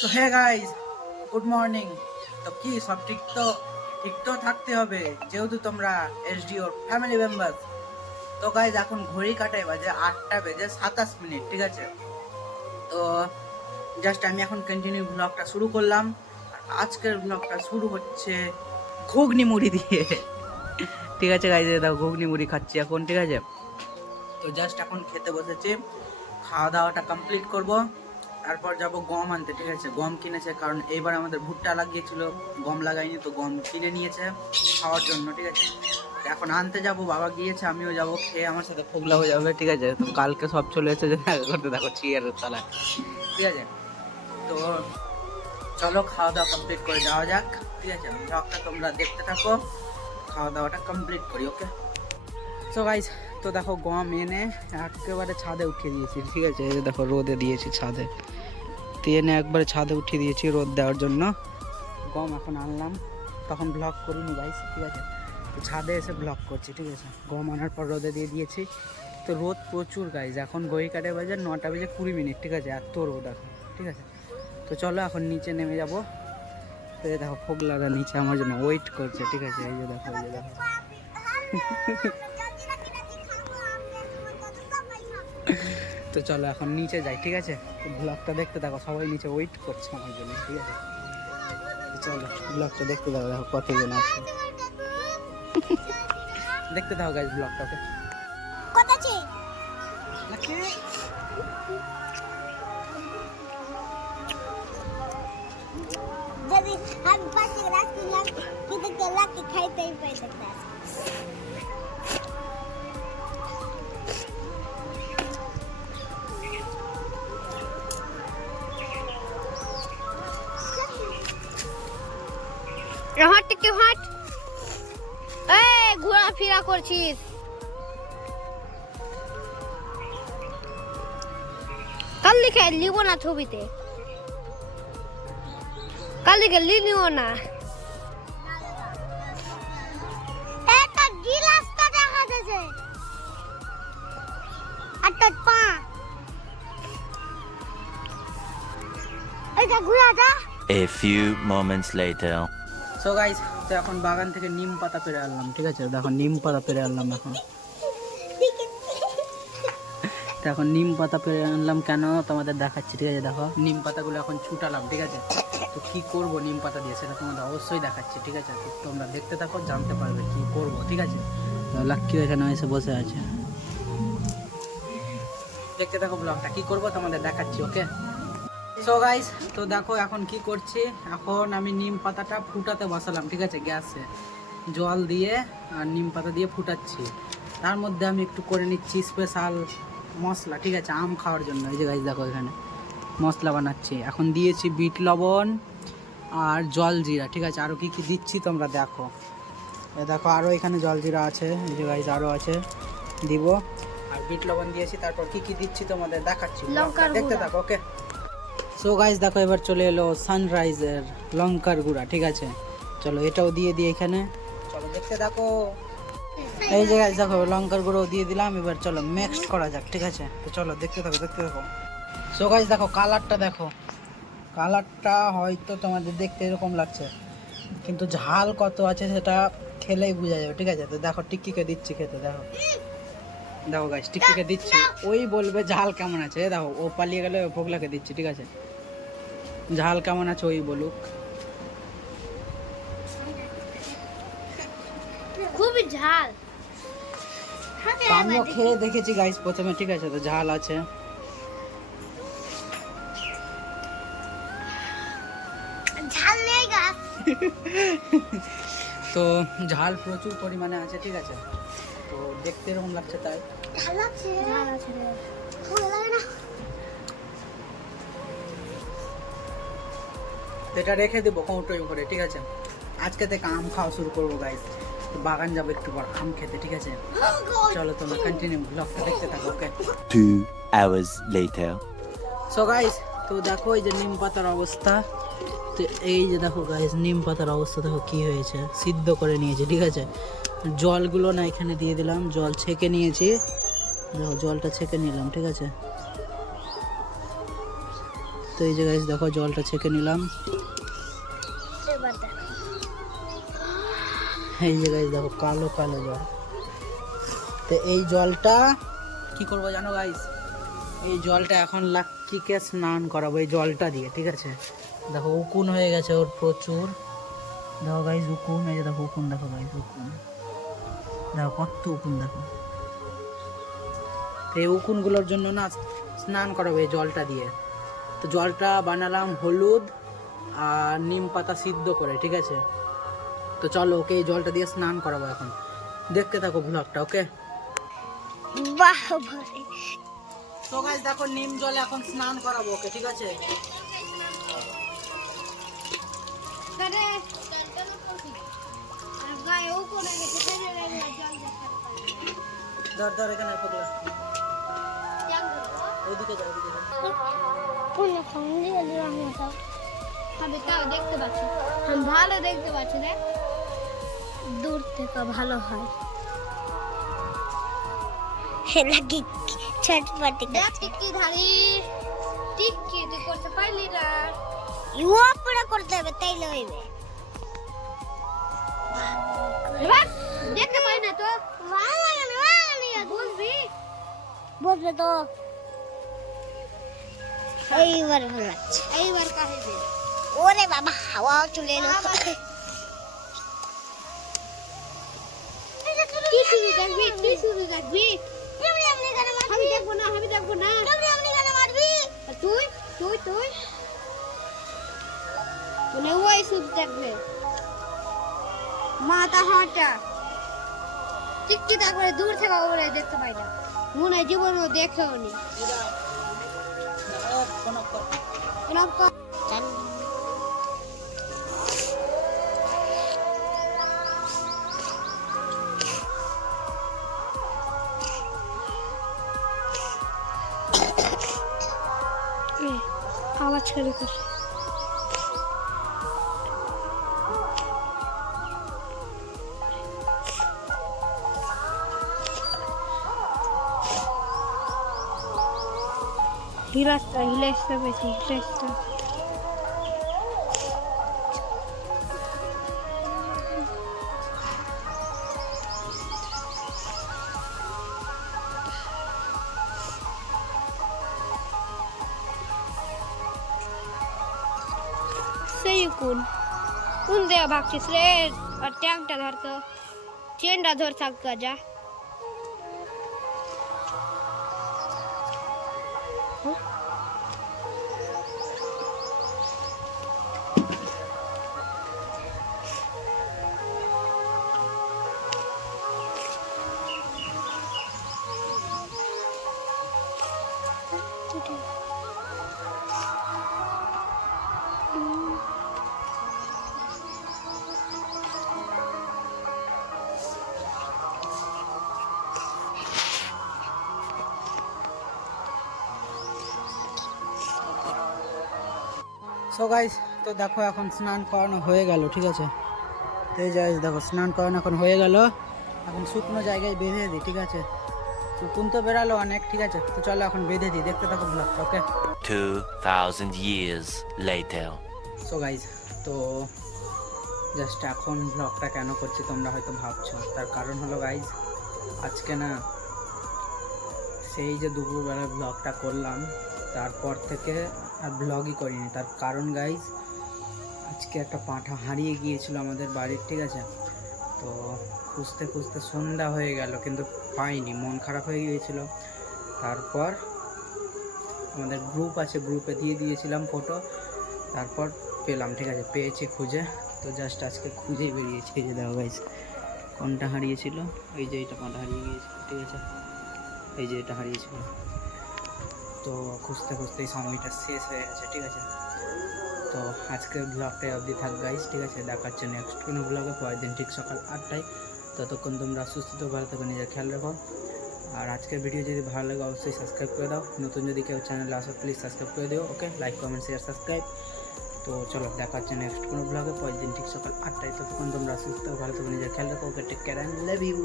তো hey guys, good morning. তো কি সব ঠিক তো থাকতে হবে, যেহেতু তোমরা এসডি ওর ফ্যামিলি মেম্বার। তো গাইস এখন ঘড়ি কাটায় বাজে 8টা বেজে 27 মিনিট, ঠিক আছে। তো জাস্ট আমি এখন কন্টিনিউ ব্লগটা শুরু করলাম। আর আজকের ব্লগটা শুরু হচ্ছে ঘুগনি মুড়ি দিয়ে। ঠিক আছে গাইস, দাও ঘুগনি মুড়ি খাচ্ছি এখন, ঠিক আছে। তো জাস্ট এখন খেতে বসেছি, খাওয়া দাওয়াটা কমপ্লিট করব, তারপর যাব গম আনতে, ঠিক আছে। গম কিনেছে, কারণ এইবার আমাদের ভুট্টা লাগিয়েছিল, গম লাগাইনি, তো গম কিনে নিয়েছে খাওয়ার জন্য, ঠিক আছে। এখন আনতে যাব, বাবা গিয়েছে, আমিও যাব, খেয়ে আমার সাথে ফোগলা হয়ে যাবে, ঠিক আছে। তো কালকে সব চলে এসেছে যে দেখা করতে, দেখো চেয়ারের তলায়, ঠিক আছে। তো চলো খাওয়া দাওয়া কমপ্লিট করে যাওয়া যাক, ঠিক আছে। ব্লগটা তোমরা দেখতে থাকো, খাওয়া দাওয়াটা কমপ্লিট করি, ওকে। সো গাইস, তো দেখো গম এনে একেবারে ছাদে উঠিয়ে দিয়েছি, ঠিক আছে। এই যে দেখো রোদে দিয়েছি ছাদে, তো এনে একবারে ছাদে উঠিয়ে দিয়েছি রোদ দেওয়ার জন্য। গম এখন আনলাম, তখন ব্লগ করিনি গাইস, ঠিক আছে। তো ছাদে এসে ব্লগ করছি, ঠিক আছে। গম আনার পর রোদে দিয়ে দিয়েছি, তো রোদ প্রচুর গাইস। এখন ঘড়ি কাটে বাজে 9টা বেজে 20 মিনিট, ঠিক আছে। এত রোদ এখন, ঠিক আছে। তো চলো এখন নিচে নেমে যাবো। তো এই দেখো ফোগলারা নিচে আমার জন্য ওয়েট করছে, ঠিক আছে। এই যে দেখো, এই যে দেখো। তো চলো এখন নিচে যাই, ঠিক আছে। ব্লগটা দেখতে থাকো, সবাই নিচে ওয়েট করছে আমার জন্য, ঠিক আছে। তো চলো ব্লগটা দেখতে থাকো, দেখো কতজন আছে। দেখতে থাকো গাইস ব্লগটাকে। কত আছে যদি আমি পাশে রাখতে লাগ কিন্তু গলাকে খাইতেই পাই দেখতে হাট থেকে হাট এই ঘোরাফেরা করছিস কাল লিখে লিব না ছবিতে কাল লিখে লিনিও না একটা গিলাসটা দেখা যাচ্ছে একটা পা এটা ঘোরাটা A few moments later. So guys, তো এখন বাগান থেকে নিম পাতা পেরে আনলাম, ঠিক আছে। দেখো নিম পাতা পেরে আনলাম এখন। তো এখন নিম পাতা পেরে আনলাম কেন তোমাদের দেখাচ্ছি, ঠিক আছে। দেখো নিম পাতাগুলো এখন ছুটালাম, ঠিক আছে। তো কি করব নিম পাতা দিয়ে সেটা তোমাদের অবশ্যই দেখাচ্ছি, ঠিক আছে। তো তোমরা দেখতে থাকো, জানতে পারবে কি করব, ঠিক আছে। তো লাক্কি এখানে এসে বসে আছে, দেখতে থাকো ব্লগটা, কি করব তোমাদের দেখাচ্ছি, ওকে। সো গাইস, তো দেখো এখন কি করছি, এখন আমি নিম পাতাটা ফুটাতে বসালাম, ঠিক আছে। গ্যাসে জল দিয়ে আর নিম পাতা দিয়ে ফুটাচ্ছি। তার মধ্যে আমি একটু করে নিচ্ছি স্পেশাল মশলা, ঠিক আছে, আম খাওয়ার জন্য। এই যে গাইস দেখো এখানে মশলা বানাচ্ছি। এখন দিয়েছি বিট লবণ আর জল জিরা, ঠিক আছে। আরও কি কি দিচ্ছি তোমরা দেখো, দেখো আরও এখানে জল জিরা আছে, এই যে গাইস আরও আছে, দিব। আর বিট লবণ দিয়েছি, তারপর কি কি দিচ্ছি তোমাদের দেখাচ্ছি, দেখতে থাকো, ওকে। সো গাইস দেখো এবার চলে এলো সানরাইজের লঙ্কার গুঁড়া, ঠিক আছে। চলো এটাও দিয়ে দিই এখানে, চলো দেখতে থাকো। এই যে গাইস দেখো লঙ্কার গুঁড়োও দিয়ে দিলাম, এবার চলো মিক্সড করা যাক, ঠিক আছে। তো চলো দেখতে থাকো, দেখতে থাকো। সো গাইস দেখো কালারটা দেখো, কালারটা হয়তো তোমাদের দেখতে এরকম লাগছে, কিন্তু ঝাল কত আছে সেটা খেলেই বোঝা যাবে, ঠিক আছে। তো দেখো টিক্কিকে দিচ্ছি খেতে, দেখো দেখো গাইস টিক্কিকে দিচ্ছি, ওই বলবে ঝাল কেমন আছে। দেখো ও পালিয়ে গেলে ফোগলাকে দিচ্ছি, ঠিক আছে। ঝাল কেমন আছে ওই বলুক। খুবই ঝাল আমিও খেয়ে দেখেছি গাইস প্রথমে, ঠিক আছে। তো ঝাল আছে, ঝাল নেই গাছ তো ঝাল প্রচুর পরিমাণে আছে, ঠিক আছে। তো দেখতে এরকম লাগছে তাই। ঝাল আছে ভালো লাগে না। তো এটা রেখে দেবো কৌটোয় করে, ঠিক আছে। আজকে থেকে আম খাওয়া শুরু করবো গাইস। তো বাগান যাবো একটু পর আম খেতে, ঠিক আছে। চলো তোমরা কন্টিনিউ ব্লগটা দেখতে থাকো, ওকে। 2 hours later. সো গাইস, তো দেখো এই যে নিম পাতার অবস্থা। তো এই যে দেখো গাইস নিম পাতার অবস্থা দেখো কি হয়েছে, সিদ্ধ করে নিয়েছে, ঠিক আছে। জলগুলো না এখানে দিয়ে দিলাম, জল ছেঁকে নিয়েছি, দেখো জলটা ছেঁকে নিলাম, ঠিক আছে। তো এই যে গাইস দেখো জলটা ছেঁকে নিলাম। এবার দেখো এই যে গাইস দেখো কালো কালো জল। তো এই জলটা কি করবো জানো গাইস, এই জলটা এখন লাক্কিকে স্নান করাবো এই জলটা দিয়ে, ঠিক আছে। দেখো উকুন হয়ে গেছে ওর প্রচুর, দেখো গাইস উকুন, এই যে দেখো উকুন, দেখো গাইস উকুন, দেখো কত উকুন দেখো। এই উকুনগুলোর জন্য না স্নান করাবো এই জলটা দিয়ে। তো জলটা বানালাম হলুদ আর নিম পাতা সিদ্ধ করে, ঠিক আছে। তো চলো ওকে এই জলটা দিয়ে স্নান করাবো এখন, দেখতে থাকো ব্লগটা, ওকে। বাহ ভাই তো গাইস দেখো নিম জলে এখন স্নান করাবো ওকে, ঠিক আছে। করে গায়েও করে গেছে জল ধর ধর এখানে পকড়া, ওইদিকে যাও, ওইদিকে যাও। কোন ফোন দিয়ে দিলাম না আমি তাও দেখতে পাচ্ছি, আমি ভালো দেখতে পাচ্ছি না, দূর থেকে ভালো হয়। লাগি ছটপটি টিকি ধারি টিকি তুই করতে পারলি না, ইও পুরো করতে হবে তাইলে হইবে। দেখতে পাই না তো বুঝবি, বুঝবে তো। এইবার ভালো লাগছে, এইবার কাহে দে। ওরে বাবা হাওয়া চলে এলো। কি শুরু দেখবি, কি শুরু দেখবি? আমি দেখবো না, আমি দেখবো না। তুই তুই তুই বলে ওই শুধু দেখবে মাথা হাঁটা টিকটি তারপরে দূর থেকে ওরে দেখতে পাই না, মনে হয় জীবনও দেখেও নি। আওয়াজ করে করে হিলাসটা হিলাসটা বেশি হিলাসটা সেই কোন দেয়া ভাগছিস রে, আর ট্যাংটা ধরতো চেনটা ধর থাক যা। সো গাইস তো দেখো এখন স্নান করানো হয়ে গেল, ঠিক আছে। তো এই গাইস দেখো স্নান করানো এখন হয়ে গেল, এখন শুকনো জায়গায় বেঁধে দিই, ঠিক আছে। উকুন তো বেরালো অনেক, ঠিক আছে। তো চলো এখন বেঁধে দিই, দেখতে থাকো ব্লগটা, ওকে। 2000 years later. সো গাইস তো জাস্ট এখন ব্লগটা কেন করছি তোমরা হয়তো ভাবছো, তার কারণ হলো গাইস আজকে না সেই যে দুপুরবেলা ব্লগটা করলাম তারপর থেকে আর ব্লগই করিনি। তার কারণ গাইস আজকে একটা পাঁঠা হারিয়ে গিয়েছিল আমাদের বাড়ির, ঠিক আছে। তো খুঁজতে খুঁজতে সন্ধ্যা হয়ে গেল কিন্তু পাইনি, মন খারাপ হয়ে গিয়েছিল। তারপর আমাদের গ্রুপ আছে, গ্রুপে দিয়ে দিয়েছিলাম ফটো, তারপর পেলাম, ঠিক আছে, পেয়েছি খুঁজে। তো জাস্ট আজকে খুঁজেই বেরিয়েছি, এই যে দেখো গাইস কোনটা হারিয়েছিল, এই যে এটা পাঁঠা হারিয়ে গিয়েছিল, ঠিক আছে, এই যে এটা হারিয়েছিল। তো খুঁজতে খুঁজতেই সময়টা শেষ হয়ে গেছে, ঠিক আছে। তো আজকের ব্লগটাই অবধি থাক গাইস, ঠিক আছে। দেখাচ্ছে নেক্সট কোনো ব্লগে পরের দিন ঠিক সকাল 8টায়। ততক্ষণ তোমরা সুস্থ তো ভালো থাকো, নিজের খেয়াল রাখো। আর আজকের ভিডিও যদি ভালো লাগে অবশ্যই সাবস্ক্রাইব করে দাও, নতুন যদি কেউ চ্যানেলে আসো প্লিজ সাবস্ক্রাইব করে দিও, okay. Like comment share subscribe. তো চলো দেখা হচ্ছে নেক্সট কোনো ব্লগে পরের দিন ঠিক সকাল 8টায়। ততক্ষণ তোমরা সুস্থ ভালো থাকো, নিজের খেয়াল রাখো, okay. Take care and love you.